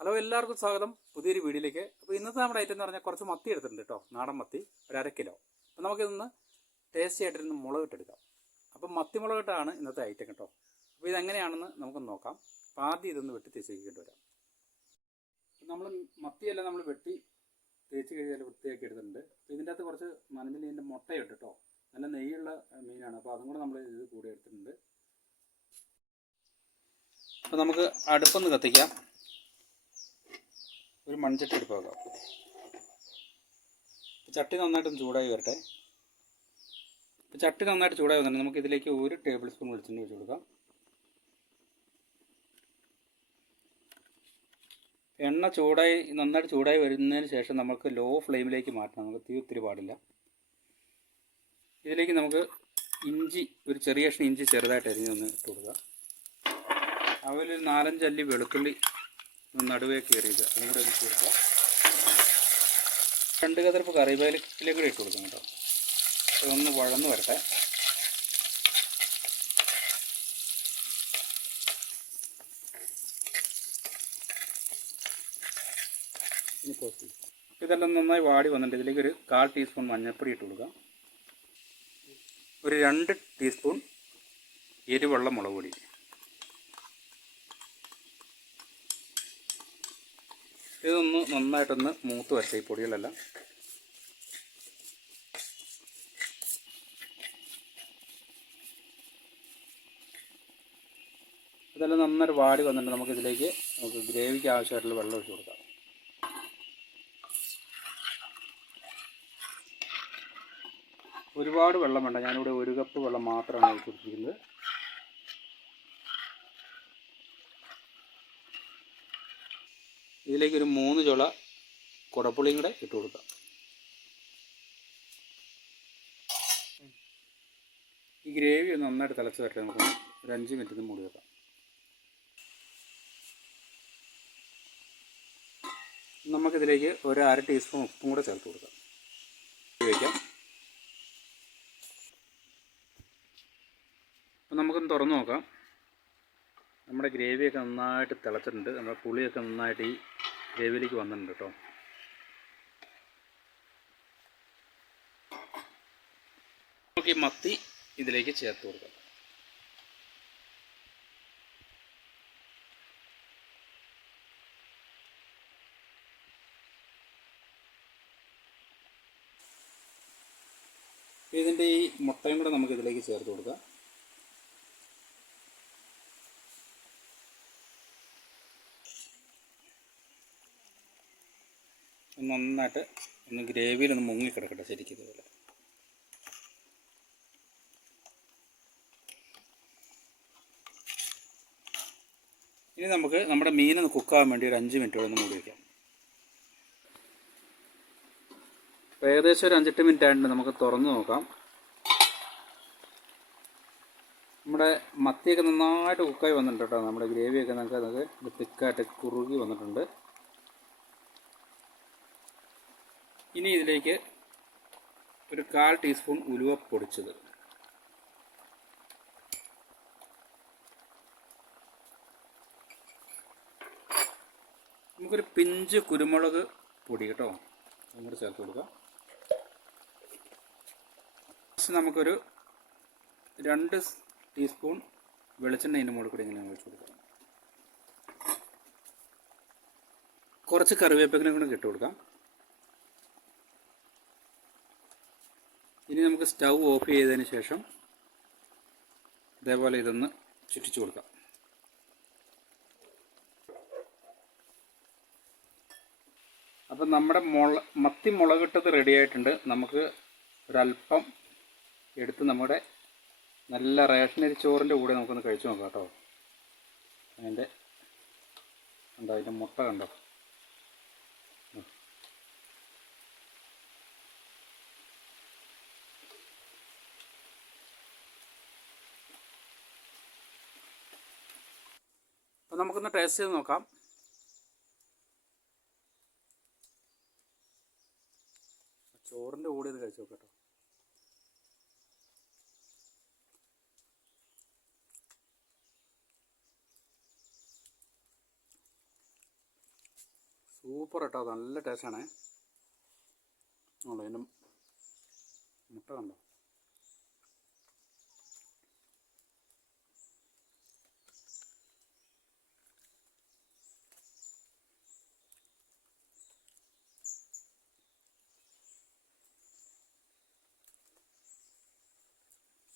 Hello എല്ലാവർക്കും സ്വാഗതം. പുതിയൊരു വീഡിയോയിലേക്ക്. അപ്പോൾ ഇന്നത്തെ നമ്മുടെ ഐറ്റം എന്ന് പറഞ്ഞാൽ കുറച്ച് മത്തി എടുത്തിട്ടുണ്ട് കേട്ടോ. നാടൻ മത്തി ഒരു അര കിലോ. അപ്പോൾ നമുക്കിതൊന്ന് ടേസ്റ്റി ആയിട്ടിരുന്ന് മുളകിട്ടെടുക്കാം അപ്പം മത്തി മുളകിട്ടാണ് ഇന്നത്തെ ഐറ്റം കേട്ടോ. അപ്പോൾ ഇതെങ്ങനെയാണെന്ന് നമുക്കൊന്ന് നോക്കാം. അപ്പോൾ ആദ്യം ഇതൊന്ന് വെട്ടി തേച്ചിട്ട് വരാം. നമ്മൾ മത്തിയെല്ലാം നമ്മൾ വെട്ടി തേച്ച് കഴിഞ്ഞാൽ വൃത്തിയാക്കി എടുത്തിട്ടുണ്ട്. ഇതിന്റെ അകത്ത് കുറച്ച് നനഞ്ഞ മീനിന്റെ മുട്ടയുണ്ട് കേട്ടോ. നല്ല നെയ്യുള്ള മീനാണ്. അപ്പോൾ അതും കൂടെ നമ്മൾ ഇത് കൂടെ എടുത്തിട്ടുണ്ട്. അപ്പോൾ നമുക്ക് അടുപ്പൊന്ന് കത്തിക്കാം. ഒരു മൺചട്ടി എടുപ്പ് വെക്കാം ചട്ടി നന്നായിട്ടും ചൂടായി വരട്ടെ. ഇപ്പോൾ ചട്ടി നന്നായിട്ട് ചൂടായി വന്നിട്ട് നമുക്ക് ഇതിലേക്ക് ഒരു ടേബിൾ സ്പൂൺ വെളിച്ചെണ്ണ ഒഴിച്ച് കൊടുക്കാം. എണ്ണ ചൂടായി നന്നായിട്ട് ചൂടായി വരുന്നതിന് ശേഷം നമുക്ക് ലോ ഫ്ലെയിമിലേക്ക് മാറ്റണം. നമുക്ക് തീ ഒത്തിരി പാടില്ല. ഇതിലേക്ക് നമുക്ക് ഇഞ്ചി ഒരു ചെറിയ കഷ്ണം ഇഞ്ചി ചെറുതായിട്ട് അരിഞ്ഞൊന്ന് ഇട്ട് കൊടുക്കുക ഒരു നാലഞ്ചല്ലി വെളുത്തുള്ളി നടുവേ കയറിയത് അതും കൂടെ ഒന്ന് കൊടുക്കുക രണ്ട് കതിർപ്പ് കറിവേലത്തിലേക്ക് കൂടെ ഇട്ട് കൊടുക്കും കേട്ടോ. ഒന്ന് വഴന്ന് വരട്ടെ. ഇനി ഇതെല്ലാം നന്നായി വാടി വന്നിട്ട് ഇതിലേക്ക് ഒരു കാൽ ടീസ്പൂൺ മഞ്ഞൾപ്പൊടി ഇട്ട് കൊടുക്കാം. ഒരു രണ്ട് ടീസ്പൂൺ എരിവെള്ള മുളക് പൊടി ഇതൊന്ന് നന്നായിട്ടൊന്ന് മൂത്ത് വരട്ടെ ഈ പൊടികളെല്ലാം. ഇതെല്ലാം നന്നായിട്ട് വാടി വന്നിട്ട് നമുക്ക് ഇതിലേക്ക് നമുക്ക് ഗ്രേവിക്ക് ആവശ്യമായിട്ടുള്ള വെള്ളം ഒഴിച്ച് കൊടുക്കാം. ഒരുപാട് വെള്ളം വേണ്ട. ഞാനിവിടെ ഒരു കപ്പ് വെള്ളം മാത്രമാണ് ഒഴിച്ച് കൊടുത്തിരിക്കുന്നത്. ഇതിലേക്ക് ഒരു മൂന്ന് ചുള കുടപ്പുളിയും കൂടെ ഇട്ട് കൊടുക്കാം. ഈ ഗ്രേവി ഒന്ന് നന്നായിട്ട് തിളച്ച് വരട്ടെ നമുക്ക് ഒരു അഞ്ച് മിനിറ്റ് മൂടി വെക്കാം. നമുക്കിതിലേക്ക് ഒരു അര ടീസ്പൂൺ ഉപ്പും കൂടെ ചേർത്ത് കൊടുക്കാം. വയ്ക്കാം അപ്പം നമുക്കൊന്ന് തുറന്ന് നോക്കാം. നമ്മുടെ ഗ്രേവിയൊക്കെ നന്നായിട്ട് തിളച്ചിട്ടുണ്ട്. നമ്മുടെ പുളിയൊക്കെ നന്നായിട്ട് ഈ ഗ്രേവിയിലേക്ക് വന്നിട്ടുണ്ട് കേട്ടോ. നമുക്ക് ഈ മത്തി ഇതിലേക്ക് ചേർത്ത് കൊടുക്കാം. ഇതിന്റെ ഈ മുട്ടയും കൂടെ നമുക്ക് ഇതിലേക്ക് ചേർത്ത് കൊടുക്കാം. നന്നായിട്ട് ഒന്ന് ഗ്രേവിയിലൊന്ന് മുങ്ങി കിടക്കട്ടെ ശരിക്കും ഇതുപോലെ. ഇനി നമുക്ക് നമ്മുടെ മീനൊന്ന് കുക്കാകാൻ വേണ്ടി ഒരു അഞ്ച് മിനിറ്റ് ഒന്ന് മൂടി വയ്ക്കാം അപ്പോൾ ഏകദേശം ഒരു അഞ്ചെട്ട് മിനിറ്റ് ആയിട്ട് നമുക്ക് തുറന്ന് നോക്കാം. നമ്മുടെ മത്തിയൊക്കെ നന്നായിട്ട് കുക്കായി വന്നിട്ടുണ്ട് കേട്ടോ. നമ്മുടെ ഗ്രേവിയൊക്കെ നമുക്ക് നമുക്ക് തിക്കായിട്ട് കുറുകി വന്നിട്ടുണ്ട്. ഇനി ഇതിലേക്ക് ഒരു കാൽ ടീസ്പൂൺ ഉലുവ പൊടിച്ചത്. നമുക്കൊരു പിഞ്ച് കുരുമുളക് പൊടി കേട്ടോ. അങ്ങോട്ട് ചേർത്ത് കൊടുക്കാം. നമുക്കൊരു രണ്ട് ടീസ്പൂൺ വെളിച്ചെണ്ണ ഇതിന്റെ മുകളിൽ കൂടി ഇങ്ങനെ ഒഴിച്ചു കൊടുക്കാം. കുറച്ച് കറിവേപ്പിനും കൂടെ ഇട്ട് കൊടുക്കാം ഇനി നമുക്ക് സ്റ്റൗ ഓഫ് ചെയ്തതിന് ശേഷം ഇതേപോലെ ഇതൊന്ന് ചുറ്റിച്ചു കൊടുക്കാം. അപ്പം നമ്മുടെ മുള മത്തി മുളകിട്ടത് റെഡി ആയിട്ടുണ്ട്. നമുക്ക് ഒരല്പം എടുത്ത് നമ്മുടെ നല്ല റേഷനരി ചോറിന്റെ കൂടെ നമുക്കൊന്ന് കഴിച്ചു നോക്കാം കേട്ടോ. അതിന്റെ എന്താ അതിന്റെ മുട്ട കണ്ടോ? അപ്പം നമുക്കൊന്ന് ടേസ്റ്റ് ചെയ്ത് നോക്കാം. ചോറിന്റെ കൂടെ ഇത് കഴിച്ചു നോക്കട്ടോ സൂപ്പർ കേട്ടോ നല്ല ടേസ്റ്റാണേ ഉള്ളു ഇതിന്റെ മുട്ട കണ്ടോ?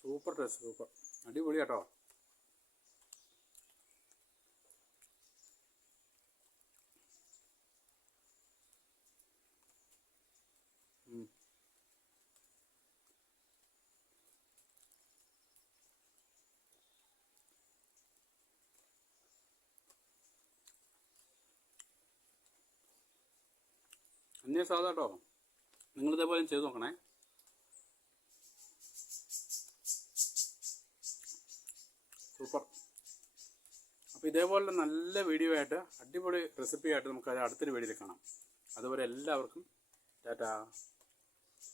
Super taste super. അടിപൊളി കേട്ടോ. അന്യ സാധാ കേട്ടോ. നിങ്ങളിതേപോലെ ചെയ്ത് നോക്കണേ. ഇതേപോലെ നല്ല വീഡിയോ ആയിട്ട് അടിപൊളി റെസിപ്പി ആയിട്ട് നമുക്ക് അടുത്തൊരു വീഡിയോയിൽ കാണാം. അതുപോലെ എല്ലാവർക്കും ടാറ്റാ.